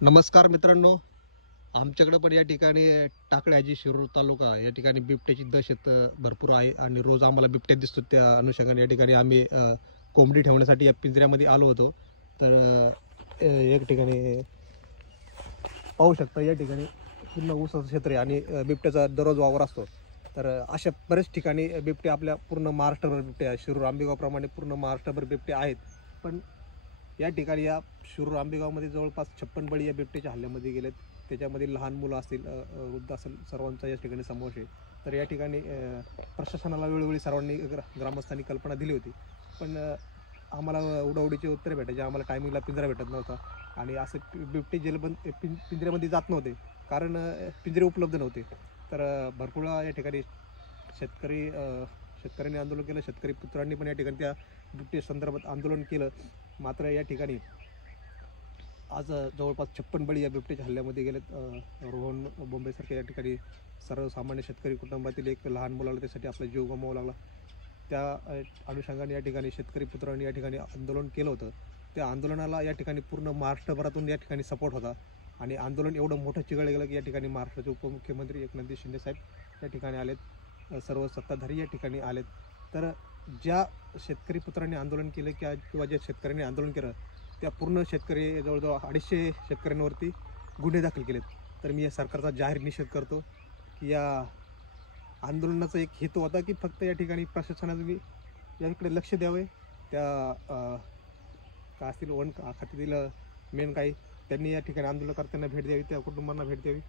नमस्कार मित्रांनो, आमच्याकडे पण या ठिकाणी टाकळ्याची शिरूर तालुका या ठिकाणी बिबट्याची दहशत भरपूर आहे आणि रोज आम्हाला बिबट्या दिसतो. त्या अनुषंगाने या ठिकाणी आम्ही कोंबडी ठेवण्यासाठी या पिंजऱ्यामध्ये आलो होतो. तर एक ठिकाणी पाहू शकता, या ठिकाणी पूर्ण ऊसाचं क्षेत्र आहे आणि बिबट्याचा दररोज वावर असतो. तर अशा बऱ्याच ठिकाणी बिबटे आपल्या पूर्ण महाराष्ट्रभर बिबटे आहे. शिरूर आंबेगावप्रमाणे पूर्ण महाराष्ट्रभर बिबटे आहेत. पण या ठिकाणी या शिरूर आंबेगावमध्ये जवळपास 56 बळी या बिबट्याच्या हल्ल्यामध्ये गेलेत. त्याच्यामध्ये लहान मुलं असतील, वृद्ध असेल, सर्वांचा या ठिकाणी समावेश आहे. तर या ठिकाणी प्रशासनाला वेळोवेळी सर्वांनी ग्रामस्थांनी कल्पना दिली होती, पण आम्हाला उडवडीचे उत्तरे भेटायचे. आम्हाला टायमिंगला पिंजरा भेटत नव्हता आणि असे बिबटे जेलबंद पिंजऱ्यामध्ये जात नव्हते, कारण पिंजरे उपलब्ध नव्हते. तर भरपूर या ठिकाणी शेतकऱ्यांनी आंदोलन केलं. शेतकरी पुत्रांनी पण या ठिकाणी त्या बिबटे संदर्भात आंदोलन केलं. मात्र या ठिकाणी आज जवळपास 56 बळी या बिबट्याच्या हल्ल्यामध्ये गेलेत. रोहन बोंबेसारख्या या ठिकाणी सर्वसामान्य शेतकरी कुटुंबातील एक लहान मुलाला त्यासाठी आपला जीव गमवावा लागला. त्या अनुषंगाने या ठिकाणी शेतकरी पुत्रांनी या ठिकाणी आंदोलन केलं होतं. त्या आंदोलनाला या ठिकाणी पूर्ण महाराष्ट्रभरातून या ठिकाणी सपोर्ट होता आणि आंदोलन एवढं मोठं चिघळलं गेलं की या ठिकाणी महाराष्ट्राचे उपमुख्यमंत्री एकनाथ शिंदेसाहेब या ठिकाणी आलेत, सर्व सत्ताधारी या ठिकाणी आलेत. तर ज्या शेतकरी पुत्रांनी आंदोलन केलं किंवा ज्या शेतकऱ्यांनी आंदोलन केलं, त्या पूर्ण शेतकरी जवळजवळ 250 शेतकऱ्यांवरती गुन्हे दाखल केलेत. तर मी या सरकारचा जाहीर निषेध करतो की या आंदोलनाचा एक हेतू होता की फक्त या ठिकाणी प्रशासनाने याकडे लक्ष द्यावे. त्या काय असतील वन खात्यातील मेन काही त्यांनी या ठिकाणी आंदोलनकर्त्यांना भेट द्यावी, त्या कुटुंबांना भेट द्यावी,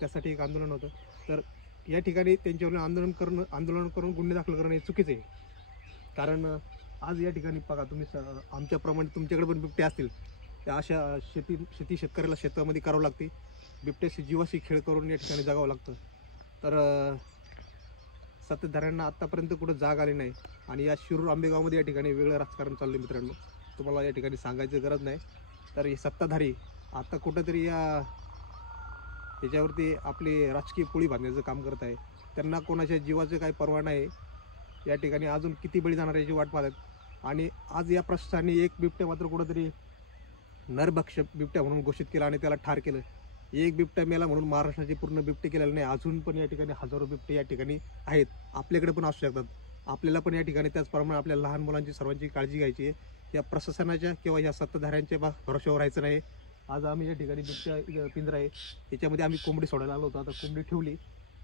त्यासाठी एक आंदोलन होतं. तर या ठिकाणी त्यांच्यावर आंदोलन करून गुन्हे दाखल करणं हे चुकीचं आहे. कारण आज या ठिकाणी बघा तुम्ही, आमच्याप्रमाणे तुमच्याकडे पण बिबटे असतील. त्या अशा शेतकऱ्याला शेतामध्ये करावं लागते. बिबट्याशी जीवाशी खेळ करून या ठिकाणी जगावं लागतं. तर सत्ताधाऱ्यांना आत्तापर्यंत कुठं जाग आली नाही आणि या शिरूर आंबेगावमध्ये या ठिकाणी वेगळं राजकारण चाललं. मित्रांनो, तुम्हाला या ठिकाणी सांगायची गरज नाही. तर हे सत्ताधारी आता कुठंतरी याच्यावरती आपली राजकीय पोळी बांधण्याचं काम करत आहे. त्यांना कोणाच्या जीवाचं काही पर्वा नाही. या ठिकाणी अजून किती बळी जाणार याची वाट पाहतात. आणि आज या प्रशासनाने एक बिबट्या मात्र कुठंतरी नरभक्ष बिबट्या म्हणून घोषित केला आणि त्याला ठार केलं. एक बिबट्या मेला म्हणून महाराष्ट्राचे पूर्ण बिबटे केलेले नाही. अजून पण या ठिकाणी हजारो बिबटे या ठिकाणी आहेत. आपल्याकडे पण असू शकतात. आपल्याला पण या ठिकाणी त्याचप्रमाणे आपल्या लहान मुलांची सर्वांची काळजी घ्यायची आहे. या प्रशासनाच्या किंवा या सत्ताधाऱ्यांच्या भरोश्यावर राहायचं नाही. आज आम्ही या ठिकाणी बिबट्या पिंजरा आहे, याच्यामध्ये आम्ही कोंबडी सोडायला आलो होतो. आता कोंबडी ठेवली,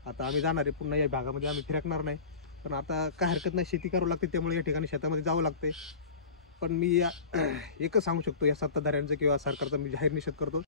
आता आम्ही जाणार आहे. पुन्हा या भागामध्ये आम्ही फिरकणार नाही. पण आता काय हरकत नाही, शेती करावं लागते, त्यामुळे या ठिकाणी शेतामध्ये जावं लागते. पण मी एकच सांगू शकतो, या सत्ताधाऱ्यांचं किंवा सरकारचा मी जाहीर निषेध करतो